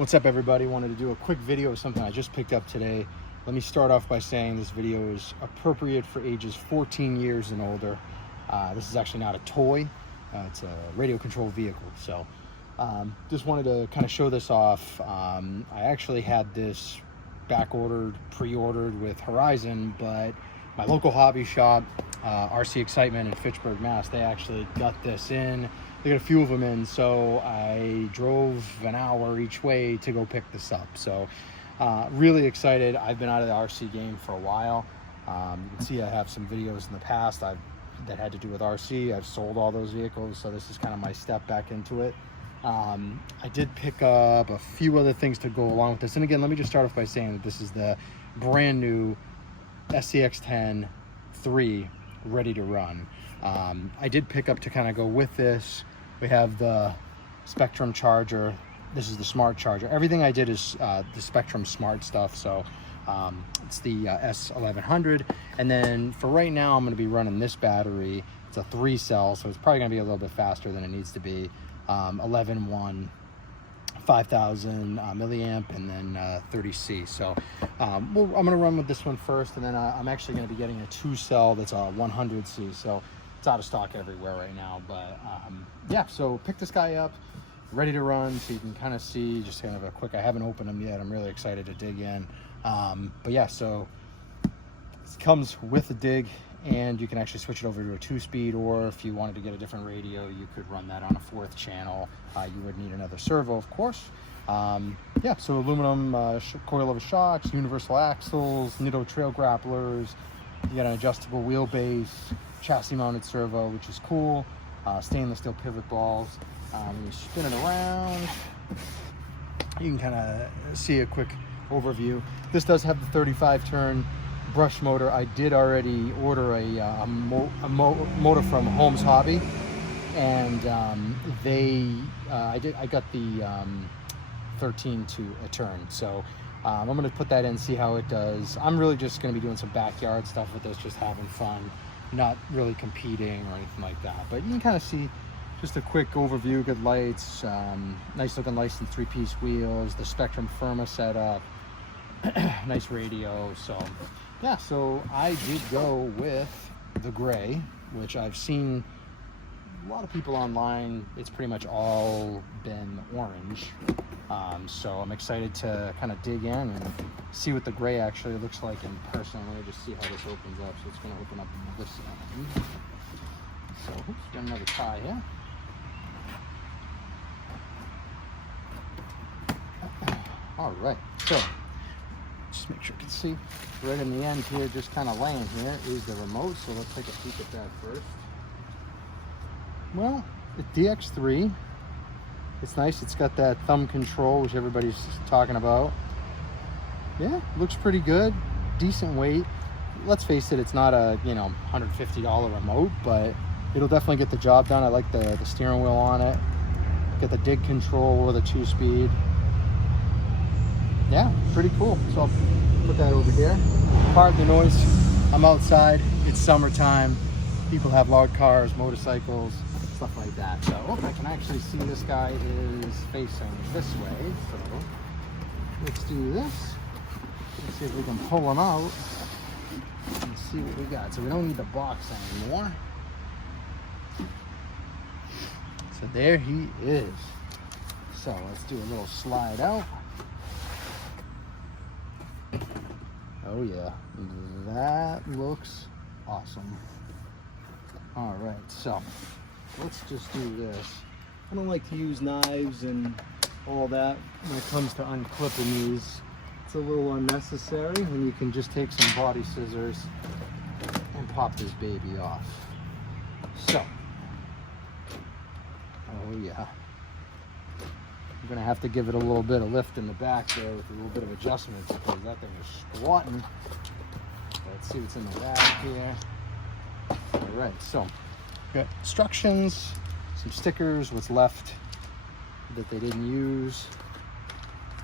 What's up, everybody? Wanted to do a quick video of something I just picked up today. Let me start off by saying this video is appropriate for ages 14 years and older. This is actually not a toy. It's a radio controlled vehicle. So just wanted to kind of show this off. I actually had this back ordered, pre-ordered with Horizon, but my local hobby shop, RC Excitement in Fitchburg, Mass, they actually got this in. They got a few of them in, so I drove an hour each way to go pick this up. So really excited. I've been out of the RC game for a while. You can see I have some videos in the past that had to do with RC. I've sold all those vehicles, so this is kind of my step back into it. I did pick up a few other things to go along with this. And again, let me just start off by saying that this is the brand new Scx10iii ready to run. I did pick up to kind of go with this. We have the Spectrum charger. This is the smart charger. Everything I did is the Spectrum smart stuff. So it's the S1100. And then for right now, I'm going to be running this battery. It's a 3-cell, so it's probably going to be a little bit faster than it needs to be. 11-1, 5,000 milliamp, and then 30C. So I'm going to run with this one first, and then I'm actually going to be getting a 2-cell that's a 100C. So it's out of stock everywhere right now, but yeah, so pick this guy up, ready to run, so you can kind of see just kind of a quick, I haven't opened them yet, I'm really excited to dig in. But yeah, so it comes with a dig, and you can actually switch it over to a 2-speed, or if you wanted to get a different radio, you could run that on a 4th channel. You would need another servo, of course. Yeah, so aluminum coilover shocks, universal axles, Nitto trail grapplers. You got an adjustable wheelbase, chassis mounted servo, which is cool. Stainless steel pivot balls. When you spin it around, you can kind of see a quick overview. This does have the 35 turn brush motor. I did already order a motor from Holmes Hobby, and I got the 13 to a turn. So I'm going to put that in, see how it does. I'm really just going to be doing some backyard stuff with this, just having fun, not really competing or anything like that. But you can kind of see just a quick overview. Good lights, nice looking licensed 3-piece wheels, the Spectrum Firma setup, nice radio. So yeah, so I did go with the gray, which I've seen a lot of people online. It's pretty much all been orange. So I'm excited to kind of dig in and see what the gray actually looks like in person. Let me just see how this opens up. So it's going to open up this end. So oops, got another tie here. All right, so just make sure you can see right in the end here, just kind of laying here, is the remote. So let's take a peek at that first. Well, the DX3, it's nice. It's got that thumb control, which everybody's talking about. Yeah, looks pretty good. Decent weight. Let's face it, it's not a, $150 remote, but it'll definitely get the job done. I like the steering wheel on it. Got the dig control with a 2-speed. Yeah, pretty cool. So I'll put that over here. Pardon the noise. I'm outside. It's summertime. People have loud cars, motorcycles, stuff like that. So I can actually see this guy is facing this way. So let's do this. Let's see if we can pull him out and see what we got. So we don't need the box anymore. So there he is. So let's do a little slide out. Oh yeah, that looks awesome. All right, so let's just do this. I don't like to use knives and all that when it comes to unclipping these. It's a little unnecessary when you can just take some body scissors and pop this baby off. So, oh yeah. I'm gonna have to give it a little bit of lift in the back there with a little bit of adjustment, because that thing is squatting. Let's see what's in the back here. All right, so got instructions, some stickers, what's left that they didn't use,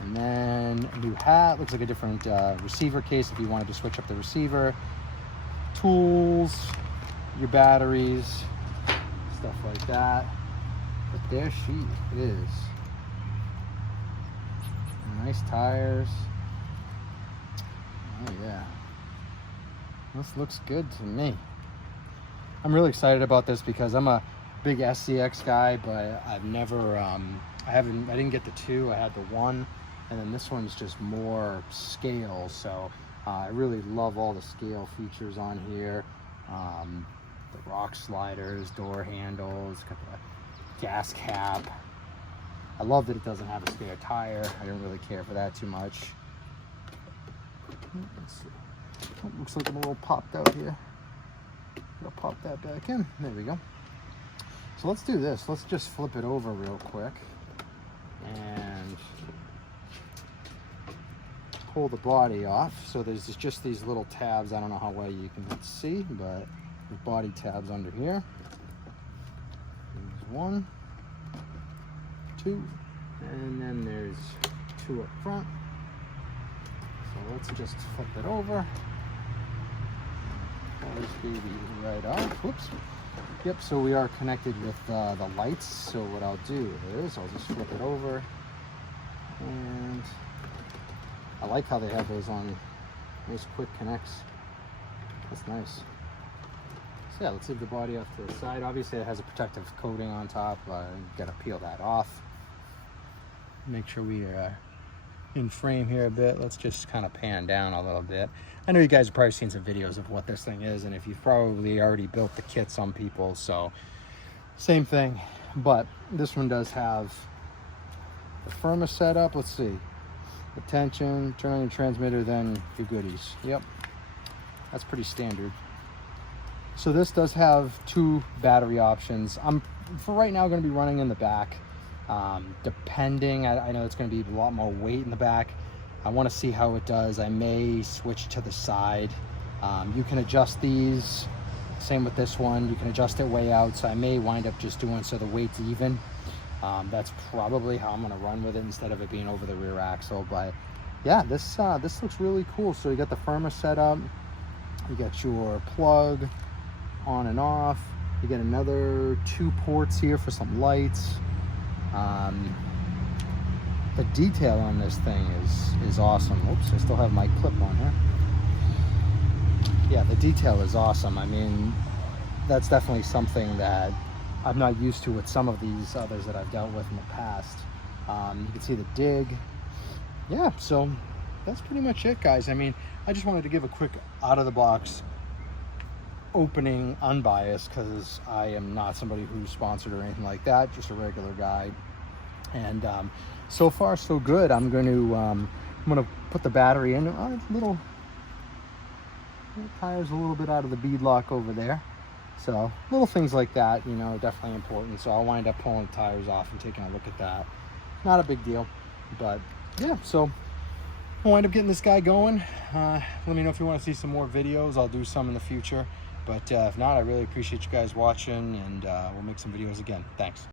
and then a new hat. Looks like a different receiver case if you wanted to switch up the receiver. Tools, your batteries, stuff like that. But there she is. Nice tires. Oh yeah, this looks good to me. I'm really excited about this because I'm a big SCX guy, but I've never, I didn't get the 2, I had the 1, and then this one's just more scale, so I really love all the scale features on here. The rock sliders, door handles, got the gas cap. I love that it doesn't have a spare tire. I don't really care for that too much. Let's see. Oh, looks like I'm a little popped out here. I'll pop that back in. There we go. So let's do this. Let's just flip it over real quick and pull the body off. So there's just these little tabs. I don't know how well you can see, but the body tabs under here. There's 1, 2, and then there's 2 up front. So let's just flip it over. Pull this baby right off. Whoops. Yep, so we are connected with the lights. So what I'll do is I'll just flip it over. And I like how they have those on. Nice quick connects. That's nice. So yeah, let's leave the body off to the side. Obviously it has a protective coating on top. Gotta peel that off. Make sure we are in frame here a bit. Let's just kind of pan down a little bit. I know you guys have probably seen some videos of what this thing is, and if you've probably already built the kit, some people, so same thing. But this one does have the firmest setup. Let's see, attention, turn on your transmitter, then your goodies. Yep, that's pretty standard. So this does have 2 battery options. I'm for right now going to be running in the back. Depending, I know it's going to be a lot more weight in the back. I want to see how it does. I may switch to the side. You can adjust these, same with this one. You can adjust it way out, so I may wind up just doing so the weight's even. That's probably how I'm going to run with it instead of it being over the rear axle. But yeah, this looks really cool. So you got the firmer setup, you got your plug on and off, you get another 2 ports here for some lights. The detail on this thing is awesome. Oops, I still have my clip on here. Yeah, the detail is awesome. I mean, that's definitely something that I'm not used to with some of these others that I've dealt with in the past. You can see the dig. Yeah, so that's pretty much it, guys. I mean, I just wanted to give a quick out-of-the-box opening unbiased, because I am not somebody who's sponsored or anything like that, just a regular guy. And so far so good. I'm going to put the battery in. Little tires a little bit out of the bead lock over there, so little things like that, you know, definitely important. So I'll wind up pulling the tires off and taking a look at that. Not a big deal, but yeah, so I'll wind up getting this guy going. Let me know if you want to see some more videos. I'll do some in the future. But if not, I really appreciate you guys watching, and we'll make some videos again. Thanks.